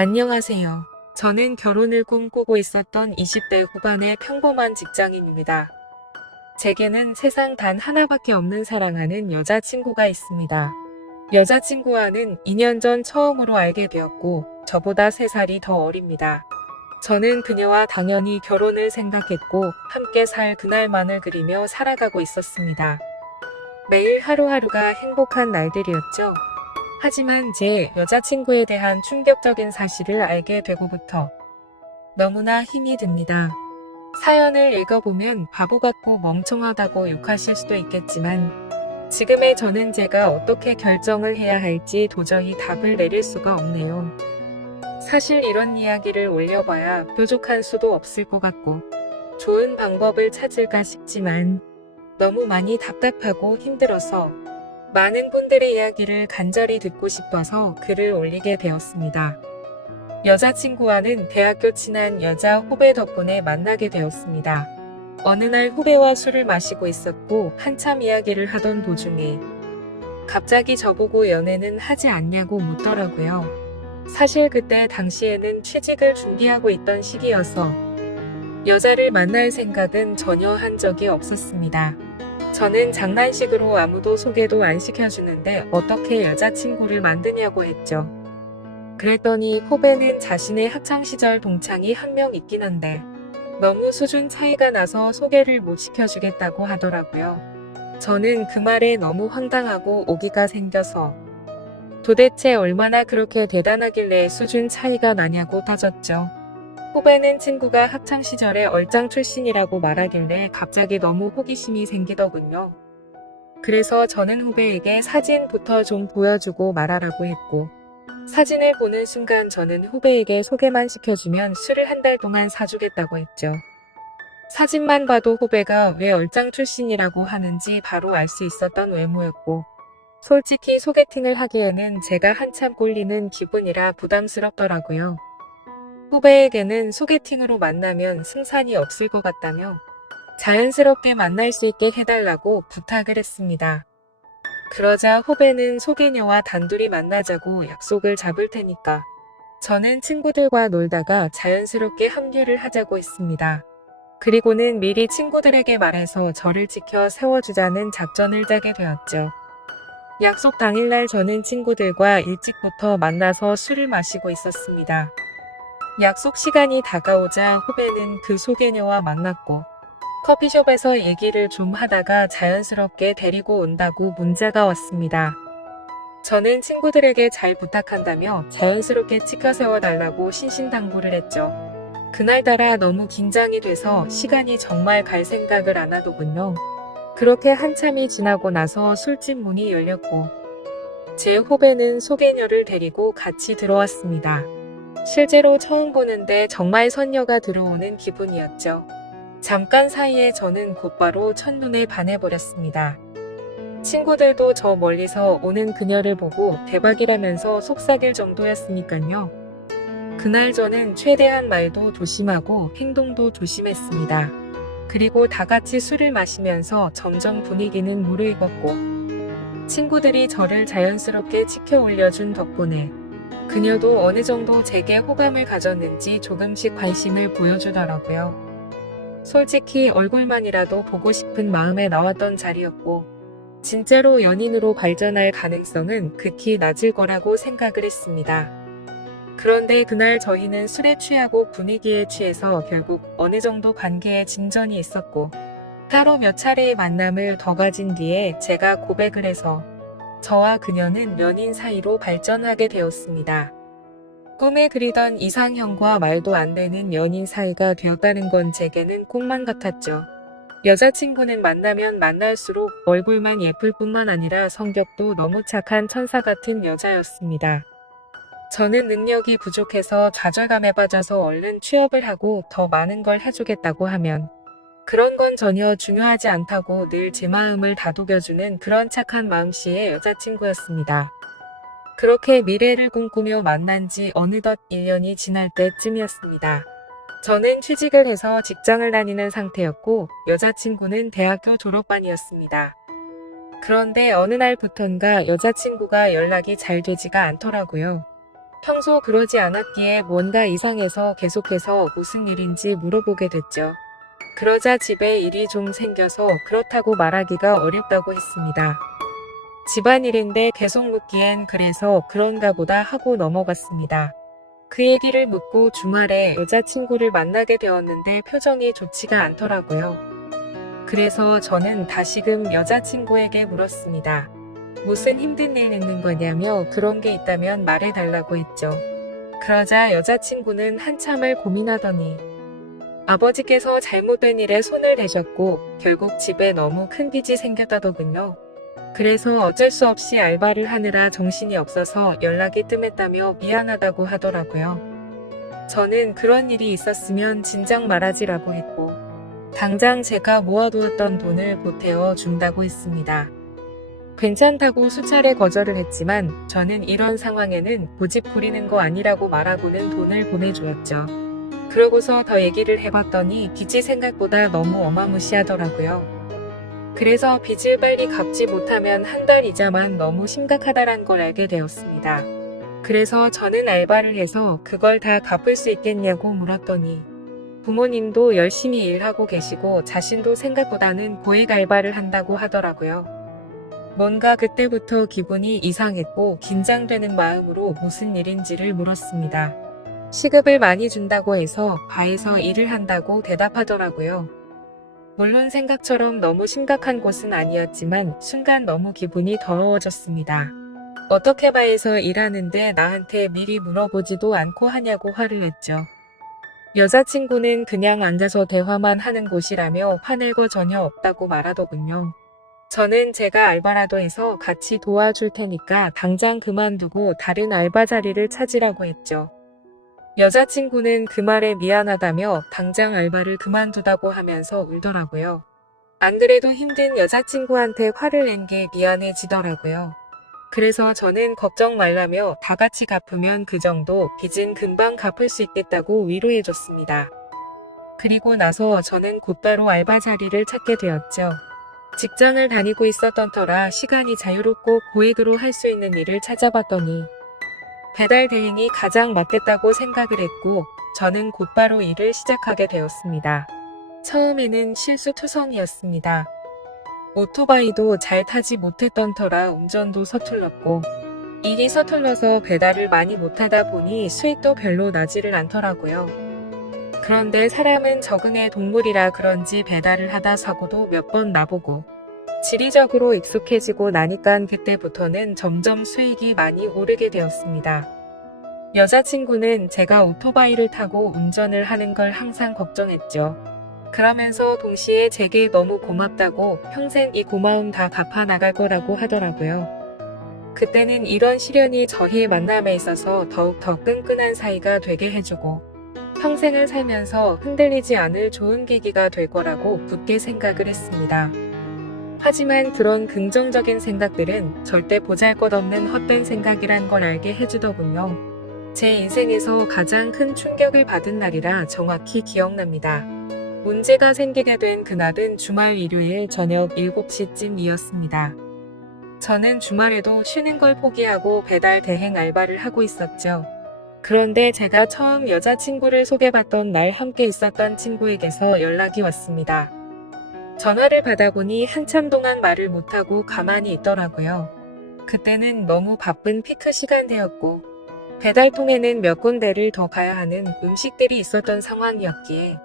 안녕하세요. 저는 결혼을 꿈꾸고 있었던 20대 후반의 평범한 직장인입니다. 제게는 세상 단 하나밖에 없는 사랑하는 여자친구가 있습니다. 여자친구와는 2년 전 처음으로 알게 되었고, 저보다 3살이 더 어립니다. 저는 그녀와 당연히 결혼을 생각했고, 함께 살 그날만을 그리며 살아가고 있었습니다. 매일 하루하루가 행복한 날들이었죠. 하지만 제 여자친구에 대한 충격적인 사실을 알게 되고부터 너무나 힘이 듭니다. 사연을 읽어보면 바보 같고 멍청하다고 욕하실 수도 있겠지만 지금의 저는 제가 어떻게 결정을 해야 할지 도저히 답을 내릴 수가 없네요. 사실 이런 이야기를 올려봐야 뾰족한 수도 없을 것 같고 좋은 방법을 찾을까 싶지만 너무 많이 답답하고 힘들어서 많은 분들의 이야기를 간절히 듣고 싶어서 글을 올리게 되었습니다. 여자친구와는 대학교 친한 여자 후배 덕분에 만나게 되었습니다. 어느 날 후배와 술을 마시고 있었고 한참 이야기를 하던 도중에 갑자기 저보고 연애는 하지 않냐고 묻더라고요. 사실 그때 당시에는 취직을 준비하고 있던 시기여서 여자를 만날 생각은 전혀 한 적이 없었습니다. 저는 장난식으로 아무도 소개도 안 시켜주는데 어떻게 여자친구를 만드냐고 했죠. 그랬더니 후배는 자신의 학창시절 동창이 한 명 있긴 한데 너무 수준 차이가 나서 소개를 못 시켜주겠다고 하더라고요. 저는 그 말에 너무 황당하고 오기가 생겨서 도대체 얼마나 그렇게 대단하길래 수준 차이가 나냐고 따졌죠. 후배는 친구가 학창시절에 얼짱 출신이라고 말하길래 갑자기 너무 호기심이 생기더군요. 그래서 저는 후배에게 사진부터 좀 보여주고 말하라고 했고 사진을 보는 순간 저는 후배에게 소개만 시켜주면 술을 한 달 동안 사주겠다고 했죠. 사진만 봐도 후배가 왜 얼짱 출신이라고 하는지 바로 알 수 있었던 외모였고 솔직히 소개팅을 하기에는 제가 한참 꼴리는 기분이라 부담스럽더라고요. 후배에게는 소개팅으로 만나면 승산이 없을 것 같다며 자연스럽게 만날 수 있게 해달라고 부탁을 했습니다. 그러자 후배는 소개녀와 단둘이 만나자고 약속을 잡을 테니까 저는 친구들과 놀다가 자연스럽게 합류를 하자고 했습니다. 그리고는 미리 친구들에게 말해서 저를 지켜 세워주자는 작전을 짜게 되었죠. 약속 당일날 저는 친구들과 일찍부터 만나서 술을 마시고 있었습니다. 약속 시간이 다가오자 후배는 그 소개녀와 만났고 커피숍에서 얘기를 좀 하다가 자연스럽게 데리고 온다고 문자가 왔습니다. 저는 친구들에게 잘 부탁한다며 자연스럽게 치켜 세워달라고 신신당부를 했죠. 그날따라 너무 긴장이 돼서 시간이 정말 갈 생각을 안 하더군요. 그렇게 한참이 지나고 나서 술집 문이 열렸고 제 후배는 소개녀를 데리고 같이 들어왔습니다. 실제로 처음 보는데 정말 선녀가 들어오는 기분이었죠. 잠깐 사이에 저는 곧바로 첫눈에 반해버렸습니다. 친구들도 저 멀리서 오는 그녀를 보고 대박이라면서 속삭일 정도였으니까요. 그날 저는 최대한 말도 조심하고 행동도 조심했습니다. 그리고 다 같이 술을 마시면서 점점 분위기는 무르익었고 친구들이 저를 자연스럽게 치켜 올려준 덕분에 그녀도 어느 정도 제게 호감을 가졌는지 조금씩 관심을 보여주더라고요. 솔직히 얼굴만이라도 보고 싶은 마음에 나왔던 자리였고 진짜로 연인으로 발전할 가능성은 극히 낮을 거라고 생각을 했습니다. 그런데 그날 저희는 술에 취하고 분위기에 취해서 결국 어느 정도 관계에 진전이 있었고 따로 몇 차례의 만남을 더 가진 뒤에 제가 고백을 해서 저와 그녀는 연인 사이로 발전하게 되었습니다. 꿈에 그리던 이상형과 말도 안 되는 연인 사이가 되었다는 건 제게는 꿈만 같았죠. 여자친구는 만나면 만날수록 얼굴만 예쁠 뿐만 아니라 성격도 너무 착한 천사 같은 여자였습니다. 저는 능력이 부족해서 좌절감에 빠져서 얼른 취업을 하고 더 많은 걸 해주겠다고 하면 그런 건 전혀 중요하지 않다고 늘 제 마음을 다독여주는 그런 착한 마음씨의 여자친구였습니다. 그렇게 미래를 꿈꾸며 만난 지 어느덧 1년이 지날 때쯤이었습니다. 저는 취직을 해서 직장을 다니는 상태였고 여자친구는 대학교 졸업반이었습니다. 그런데 어느 날부턴가 여자친구가 연락이 잘 되지가 않더라고요. 평소 그러지 않았기에 뭔가 이상해서 계속해서 무슨 일인지 물어보게 됐죠. 그러자 집에 일이 좀 생겨서 그렇다고 말하기가 어렵다고 했습니다. 집안일인데 계속 묻기엔 그래서 그런가 보다 하고 넘어갔습니다. 그 얘기를 묻고 주말에 여자친구를 만나게 되었는데 표정이 좋지가 않더라고요. 그래서 저는 다시금 여자친구에게 물었습니다. 무슨 힘든 일 있는 거냐며 그런 게 있다면 말해달라고 했죠. 그러자 여자친구는 한참을 고민하더니 아버지께서 잘못된 일에 손을 대셨고 결국 집에 너무 큰 빚이 생겼다더군요. 그래서 어쩔 수 없이 알바를 하느라 정신이 없어서 연락이 뜸했다며 미안하다고 하더라고요. 저는 그런 일이 있었으면 진작 말하지라고 했고 당장 제가 모아두었던 돈을 보태어 준다고 했습니다. 괜찮다고 수차례 거절을 했지만 저는 이런 상황에는 고집 부리는 거 아니라고 말하고는 돈을 보내주었죠. 그러고서 더 얘기를 해봤더니 빚이 생각보다 너무 어마무시하더라고요. 그래서 빚을 빨리 갚지 못하면 한 달 이자만 너무 심각하다란 걸 알게 되었습니다. 그래서 저는 알바를 해서 그걸 다 갚을 수 있겠냐고 물었더니 부모님도 열심히 일하고 계시고 자신도 생각보다는 고액 알바를 한다고 하더라고요. 뭔가 그때부터 기분이 이상했고 긴장되는 마음으로 무슨 일인지를 물었습니다. 시급을 많이 준다고 해서 바에서 일을 한다고 대답하더라고요. 물론 생각처럼 너무 심각한 곳은 아니었지만 순간 너무 기분이 더러워졌습니다. 어떻게 바에서 일하는데 나한테 미리 물어보지도 않고 하냐고 화를 냈죠. 여자친구는 그냥 앉아서 대화만 하는 곳이라며 화낼 거 전혀 없다고 말하더군요. 저는 제가 알바라도 해서 같이 도와줄 테니까 당장 그만두고 다른 알바 자리를 찾으라고 했죠. 여자친구는 그 말에 미안하다며 당장 알바를 그만두다고 하면서 울더라고요. 안 그래도 힘든 여자친구한테 화를 낸 게 미안해지더라고요. 그래서 저는 걱정 말라며 다 같이 갚으면 그 정도 빚은 금방 갚을 수 있겠다고 위로해줬습니다. 그리고 나서 저는 곧바로 알바 자리를 찾게 되었죠. 직장을 다니고 있었던 터라 시간이 자유롭고 고액으로 할 수 있는 일을 찾아봤더니 배달 대행이 가장 맞겠다고 생각을 했고 저는 곧바로 일을 시작하게 되었습니다. 처음에는 실수투성이었습니다. 오토바이도 잘 타지 못했던 터라 운전도 서툴렀고 일이 서툴러서 배달을 많이 못하다 보니 수익도 별로 나지를 않더라고요. 그런데 사람은 적응의 동물이라 그런지 배달을 하다 사고도 몇 번 나보고 지리적으로 익숙해지고 나니깐 그때부터는 점점 수익이 많이 오르게 되었습니다. 여자친구는 제가 오토바이를 타고 운전을 하는 걸 항상 걱정했죠. 그러면서 동시에 제게 너무 고맙다고 평생 이 고마움 다 갚아 나갈 거라고 하더라고요. 그때는 이런 시련이 저희의 만남에 있어서 더욱 더 끈끈한 사이가 되게 해주고 평생을 살면서 흔들리지 않을 좋은 계기가 될 거라고 굳게 생각을 했습니다. 하지만 그런 긍정적인 생각들은 절대 보잘것없는 헛된 생각이란 걸 알게 해주더군요. 제 인생에서 가장 큰 충격을 받은 날이라 정확히 기억납니다. 문제가 생기게 된 그날은 주말 일요일 저녁 7시쯤이었습니다. 저는 주말에도 쉬는 걸 포기하고 배달 대행 알바를 하고 있었죠. 그런데 제가 처음 여자친구를 소개받던 날 함께 있었던 친구에게서 연락이 왔습니다. 전화를 받아보니 한참 동안 말을 못하고 가만히 있더라고요. 그때는 너무 바쁜 피크 시간대였고 배달통에는 몇 군데를 더 가야 하는 음식들이 있었던 상황이었기에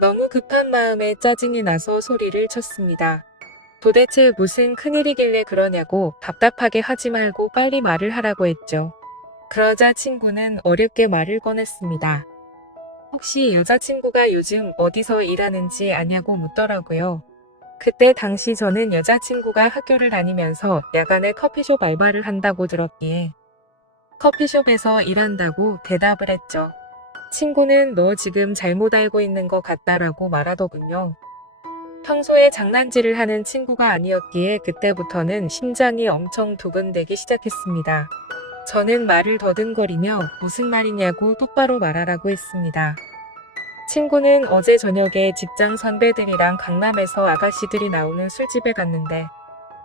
너무 급한 마음에 짜증이 나서 소리를 쳤습니다. 도대체 무슨 큰일이길래 그러냐고 답답하게 하지 말고 빨리 말을 하라고 했죠. 그러자 친구는 어렵게 말을 꺼냈습니다. 혹시 여자친구가 요즘 어디서 일하는지 아냐고 묻더라고요. 그때 당시 저는 여자친구가 학교를 다니면서 야간에 커피숍 알바를 한다고 들었기에 커피숍에서 일한다고 대답을 했죠. 친구는 너 지금 잘못 알고 있는 것 같다라고 말하더군요. 평소에 장난질을 하는 친구가 아니었기에 그때부터는 심장이 엄청 두근대기 시작했습니다. 저는 말을 더듬거리며 무슨 말이냐고 똑바로 말하라고 했습니다. 친구는 어제 저녁에 직장 선배들이랑 강남에서 아가씨들이 나오는 술집에 갔는데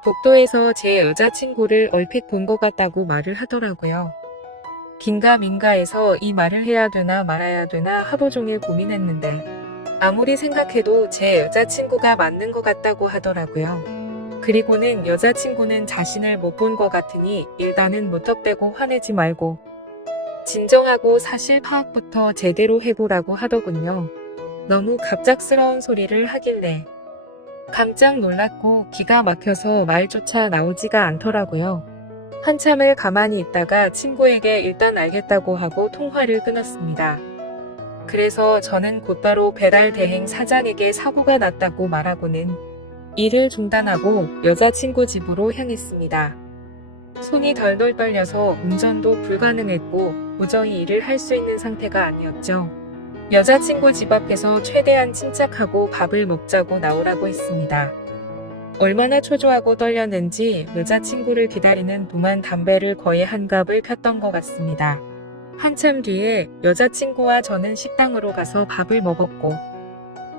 복도에서 제 여자친구를 얼핏 본 것 같다고 말을 하더라고요. 긴가민가해서 이 말을 해야 되나 말아야 되나 하루 종일 고민했는데 아무리 생각해도 제 여자친구가 맞는 것 같다고 하더라고요. 그리고는 여자친구는 자신을 못 본 것 같으니 일단은 무턱대고 화내지 말고 진정하고 사실 파악부터 제대로 해보라고 하더군요. 너무 갑작스러운 소리를 하길래 깜짝 놀랐고 기가 막혀서 말조차 나오지가 않더라고요. 한참을 가만히 있다가 친구에게 일단 알겠다고 하고 통화를 끊었습니다. 그래서 저는 곧바로 배달 대행 사장에게 사고가 났다고 말하고는 일을 중단하고 여자친구 집으로 향했습니다. 손이 덜덜 떨려서 운전도 불가능했고 도저히 일을 할 수 있는 상태가 아니었죠. 여자친구 집 앞에서 최대한 침착하고 밥을 먹자고 나오라고 했습니다. 얼마나 초조하고 떨렸는지 여자친구를 기다리는 동안 담배를 거의 한 갑을 폈던 것 같습니다. 한참 뒤에 여자친구와 저는 식당으로 가서 밥을 먹었고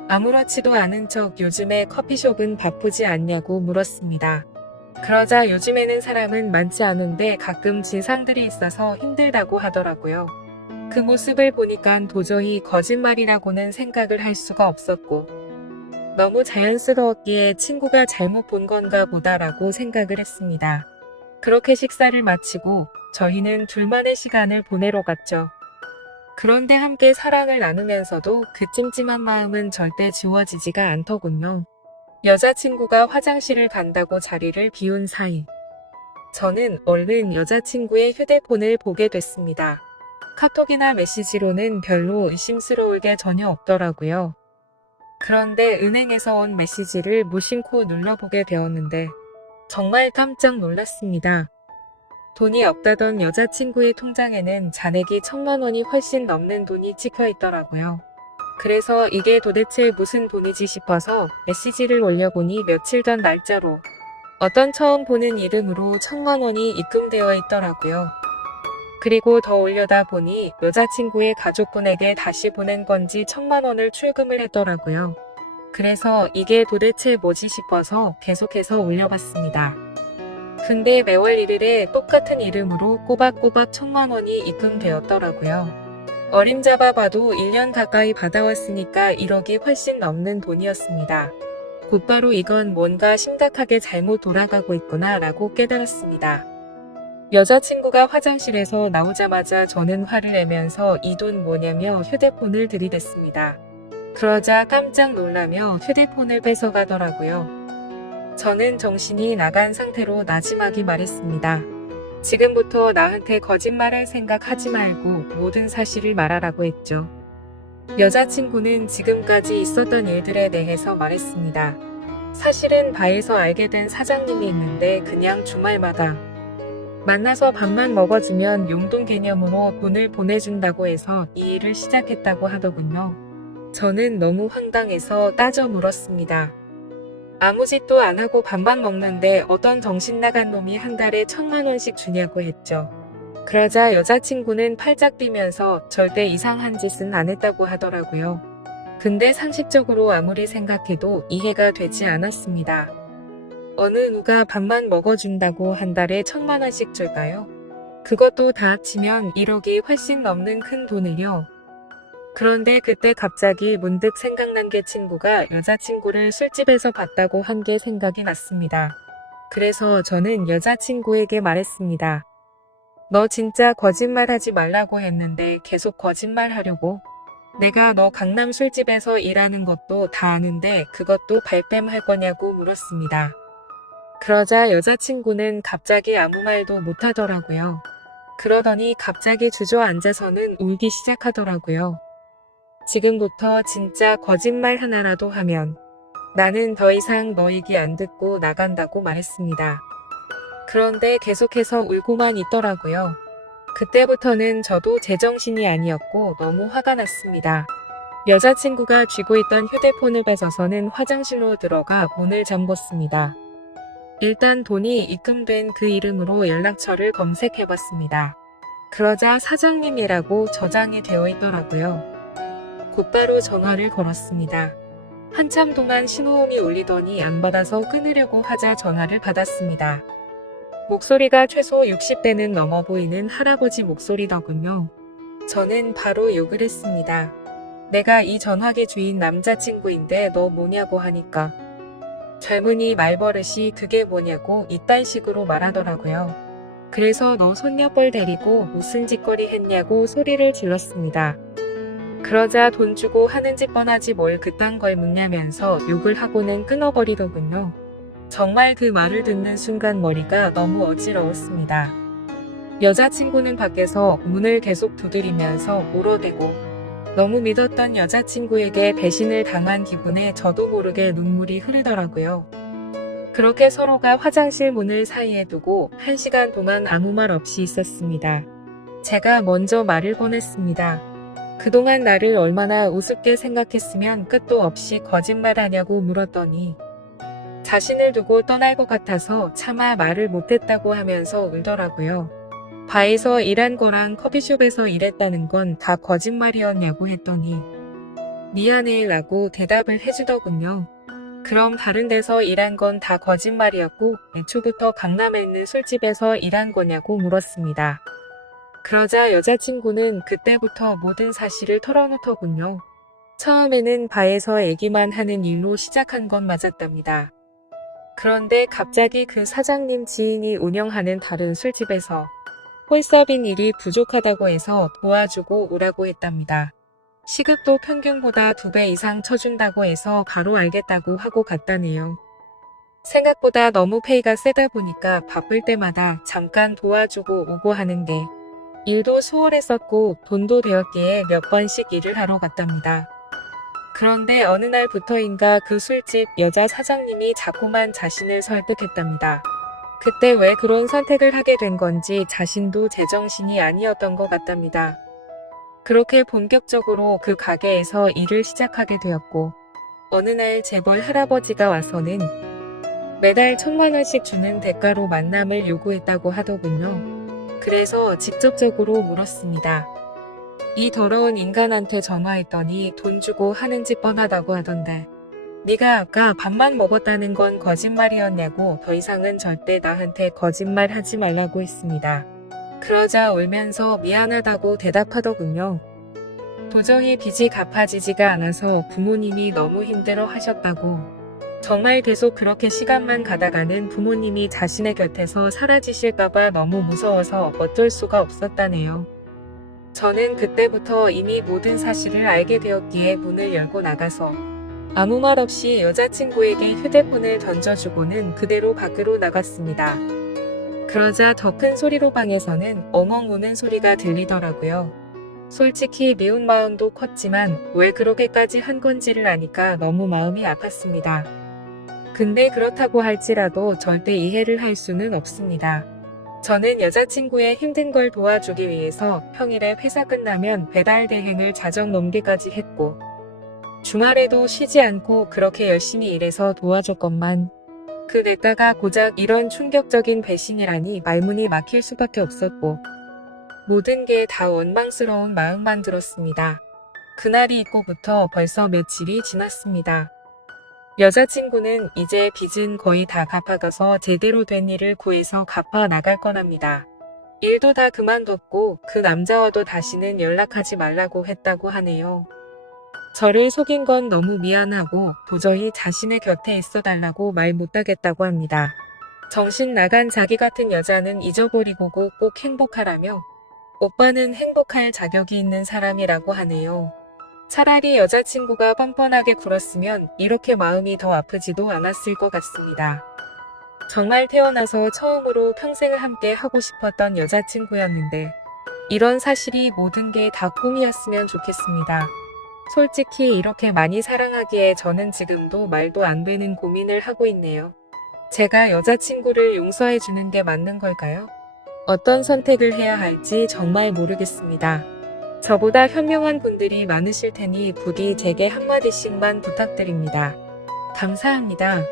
아무렇지도 않은 척 요즘에 커피숍은 바쁘지 않냐고 물었습니다. 그러자 요즘에는 사람은 많지 않은데 가끔 진상들이 있어서 힘들다고 하더라고요. 그 모습을 보니까 도저히 거짓말이라고는 생각을 할 수가 없었고 너무 자연스러웠기에 친구가 잘못 본 건가 보다라고 생각을 했습니다. 그렇게 식사를 마치고 저희는 둘만의 시간을 보내러 갔죠. 그런데 함께 사랑을 나누면서도 그 찜찜한 마음은 절대 지워지지가 않더군요. 여자친구가 화장실을 간다고 자리를 비운 사이 저는 얼른 여자친구의 휴대폰을 보게 됐습니다. 카톡이나 메시지로는 별로 의심스러울 게 전혀 없더라고요. 그런데 은행에서 온 메시지를 무심코 눌러보게 되었는데 정말 깜짝 놀랐습니다. 돈이 없다던 여자친구의 통장에는 잔액이 1,000만 원이 훨씬 넘는 돈이 찍혀 있더라고요. 그래서 이게 도대체 무슨 돈이지 싶어서 메시지를 올려보니 며칠 전 날짜로 어떤 처음 보는 이름으로 1,000만 원이 입금되어 있더라고요. 그리고 더 올려다 보니 여자친구의 가족분에게 다시 보낸 건지 1,000만 원을 출금을 했더라고요. 그래서 이게 도대체 뭐지 싶어서 계속해서 올려봤습니다. 근데 매월 1일에 똑같은 이름으로 꼬박꼬박 1,000만 원이 입금되었더라고요. 어림잡아 봐도 1년 가까이 받아왔으니까 1억이 훨씬 넘는 돈이었습니다. 곧바로 이건 뭔가 심각하게 잘못 돌아가고 있구나 라고 깨달았습니다. 여자친구가 화장실에서 나오자마자 저는 화를 내면서 이 돈 뭐냐며 휴대폰을 들이댔습니다. 그러자 깜짝 놀라며 휴대폰을 뺏어가더라고요. 저는 정신이 나간 상태로 나지막이 말했습니다. 지금부터 나한테 거짓말할 생각 하지 말고 모든 사실을 말하라고 했죠. 여자친구는 지금까지 있었던 일들에 대해서 말했습니다. 사실은 바에서 알게 된 사장님이 있는데 그냥 주말마다 만나서 밥만 먹어주면 용돈 개념으로 돈을 보내준다고 해서 이 일을 시작했다고 하더군요. 저는 너무 황당해서 따져 물었습니다. 아무 짓도 안 하고 밥만 먹는데 어떤 정신 나간 놈이 한 달에 1,000만 원씩 주냐고 했죠. 그러자 여자친구는 팔짝 뛰면서 절대 이상한 짓은 안 했다고 하더라고요. 근데 상식적으로 아무리 생각해도 이해가 되지 않았습니다. 어느 누가 밥만 먹어준다고 한 달에 1,000만 원씩 줄까요? 그것도 다 합치면 1억이 훨씬 넘는 큰 돈을요. 그런데 그때 갑자기 문득 생각난 게 친구가 여자친구를 술집에서 봤다고 한 게 생각이 났습니다. 그래서 저는 여자친구에게 말했습니다. 너 진짜 거짓말하지 말라고 했는데 계속 거짓말하려고? 내가 너 강남 술집에서 일하는 것도 다 아는데 그것도 발뺌할 거냐고 물었습니다. 그러자 여자친구는 갑자기 아무 말도 못하더라고요. 그러더니 갑자기 주저앉아서는 울기 시작하더라고요. 지금부터 진짜 거짓말 하나라도 하면 나는 더 이상 너 얘기 안 듣고 나간다고 말했습니다. 그런데 계속해서 울고만 있더라고요. 그때부터는 저도 제정신이 아니었고 너무 화가 났습니다. 여자친구가 쥐고 있던 휴대폰을 뺏어서는 화장실로 들어가 문을 잠궜습니다. 일단 돈이 입금된 그 이름으로 연락처를 검색해봤습니다. 그러자 사장님이라고 저장이 되어 있더라고요. 곧바로 전화를 걸었습니다. 한참 동안 신호음이 울리더니 안 받아서 끊으려고 하자 전화를 받았습니다. 목소리가 최소 60대는 넘어 보이는 할아버지 목소리더군요. 저는 바로 욕을 했습니다. 내가 이 전화기 주인 남자친구인데 너 뭐냐고 하니까 젊은이 말버릇이 그게 뭐냐고 이딴 식으로 말하더라고요. 그래서 너 손녀뻘 데리고 무슨 짓거리 했냐고 소리를 질렀습니다. 그러자 돈 주고 하는 짓 뻔하지 뭘 그딴 걸 묻냐면서 욕을 하고는 끊어버리더군요. 정말 그 말을 듣는 순간 머리가 너무 어지러웠습니다. 여자친구는 밖에서 문을 계속 두드리면서 울어대고 너무 믿었던 여자친구에게 배신을 당한 기분에 저도 모르게 눈물이 흐르더라고요. 그렇게 서로가 화장실 문을 사이에 두고 1시간 동안 아무 말 없이 있었습니다. 제가 먼저 말을 꺼냈습니다. 그동안 나를 얼마나 우습게 생각했으면 끝도 없이 거짓말하냐고 물었더니 자신을 두고 떠날 것 같아서 차마 말을 못했다고 하면서 울더라고요. 바에서 일한 거랑 커피숍에서 일했다는 건 다 거짓말이었냐고 했더니 미안해 라고 대답을 해주더군요. 그럼 다른 데서 일한 건 다 거짓말이었고 애초부터 강남에 있는 술집에서 일한 거냐고 물었습니다. 그러자 여자친구는 그때부터 모든 사실을 털어놓더군요. 처음에는 바에서 얘기만 하는 일로 시작한 건 맞았답니다. 그런데 갑자기 그 사장님 지인이 운영하는 다른 술집에서 홀서빙 일이 부족하다고 해서 도와주고 오라고 했답니다. 시급도 평균보다 2배 이상 쳐준다고 해서 바로 알겠다고 하고 갔다네요. 생각보다 너무 페이가 세다 보니까 바쁠 때마다 잠깐 도와주고 오고 하는 게 일도 수월했었고 돈도 되었기에 몇 번씩 일을 하러 갔답니다. 그런데 어느 날부터인가 그 술집 여자 사장님이 자꾸만 자신을 설득했답니다. 그때 왜 그런 선택을 하게 된 건지 자신도 제정신이 아니었던 것 같답니다. 그렇게 본격적으로 그 가게에서 일을 시작하게 되었고 어느 날 재벌 할아버지가 와서는 매달 1,000만 원씩 주는 대가로 만남을 요구했다고 하더군요. 그래서 직접적으로 물었습니다. 이 더러운 인간한테 전화했더니 돈 주고 하는 짓 뻔하다고 하던데 네가 아까 밥만 먹었다는 건 거짓말이었냐고 더 이상은 절대 나한테 거짓말 하지 말라고 했습니다. 그러자 울면서 미안하다고 대답하더군요. 도저히 빚이 갚아지지가 않아서 부모님이 너무 힘들어 하셨다고. 정말 계속 그렇게 시간만 가다가는 부모님이 자신의 곁에서 사라지실까봐 너무 무서워서 어쩔 수가 없었다네요. 저는 그때부터 이미 모든 사실을 알게 되었기에 문을 열고 나가서 아무 말 없이 여자친구에게 휴대폰을 던져주고는 그대로 밖으로 나갔습니다. 그러자 더 큰 소리로 방에서는 엉엉 우는 소리가 들리더라고요. 솔직히 미운 마음도 컸지만 왜 그렇게까지 한 건지를 아니까 너무 마음이 아팠습니다. 근데 그렇다고 할지라도 절대 이해를 할 수는 없습니다. 저는 여자친구의 힘든 걸 도와주기 위해서 평일에 회사 끝나면 배달 대행을 자정 넘기까지 했고 주말에도 쉬지 않고 그렇게 열심히 일해서 도와줬건만 그 대가가 고작 이런 충격적인 배신이라니 말문이 막힐 수밖에 없었고 모든 게 다 원망스러운 마음만 들었습니다. 그날이 있고부터 벌써 며칠이 지났습니다. 여자친구는 이제 빚은 거의 다 갚아가서 제대로 된 일을 구해서 갚아 나갈 거랍니다. 일도 다 그만뒀고 그 남자와도 다시는 연락하지 말라고 했다고 하네요. 저를 속인 건 너무 미안하고 도저히 자신의 곁에 있어달라고 말 못하겠다고 합니다. 정신 나간 자기 같은 여자는 잊어버리고 꼭 행복하라며 오빠는 행복할 자격이 있는 사람이라고 하네요. 차라리 여자친구가 뻔뻔하게 굴었으면 이렇게 마음이 더 아프지도 않았을 것 같습니다. 정말 태어나서 처음으로 평생을 함께 하고 싶었던 여자친구였는데 이런 사실이 모든 게 다 꿈이었으면 좋겠습니다. 솔직히 이렇게 많이 사랑하기에 저는 지금도 말도 안 되는 고민을 하고 있네요. 제가 여자친구를 용서해 주는 게 맞는 걸까요? 어떤 선택을 해야 할지 정말 모르겠습니다. 저보다 현명한 분들이 많으실 테니 부디 제게 한마디씩만 부탁드립니다. 감사합니다.